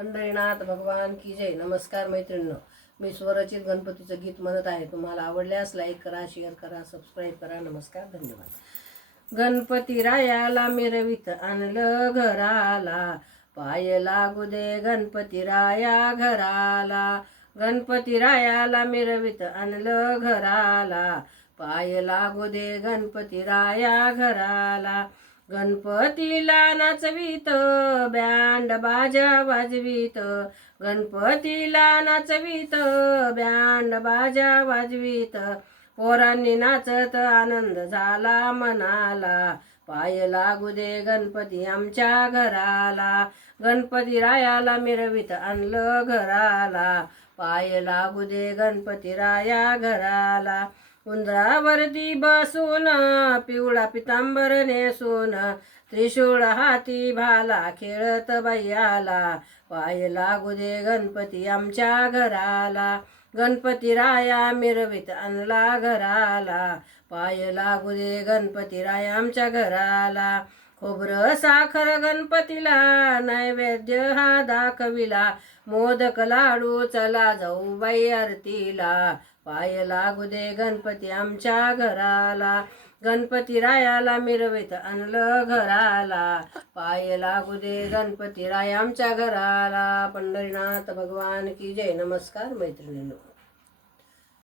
पंढरीनाथ भगवान की जय. नमस्कार मैत्रिणींनो, मी स्वरचित गणपतीचं गीत म्हणत आहे. तुम्हाला आवडल्यास लाईक करा, शेअर करा, सबस्क्राईब करा. नमस्कार, धन्यवाद. गणपती रायाला मिरवित आणलं घराला, पाय लागू दे गणपती राया घराला. गणपती रायाला मिरवित आणलं घराला, पाय लागू दे गणपती राया घराला. गणपतीला नाचवीत बँड बाजा वाजवीत, गणपतीला नाचवीत बँड बाजा वाजवीत. पोरांनी नाचत आनंद झाला मनाला, पाय लागू दे गणपती आमच्या घराला. गणपती रायाला मिरवित आणलं घराला, पाय लागू दे गणपती राया घराला. उंदरावरती बसून पिवळा पितांबर नेसून, त्रिशूळ हाती भाला खेळत बैयाला, पाय लागू दे गणपती आमच्या घराला. गणपती राया मिरवित आणला घराला, पाय लागू दे गणपती राया आमच्या घराला. खोबरं साखर गणपतीला नैवेद्य हा दाखविला, मोदक लाडू चला जाऊ बाई आरतीला, पाय लागू दे गणपती आमच्या घराला. गणपती रायाला मिरवित आणलं घराला, पाय लागू दे गणपती राया आमच्या घराला. पंढरीनाथ भगवान की जय. नमस्कार मैत्रिणींनो.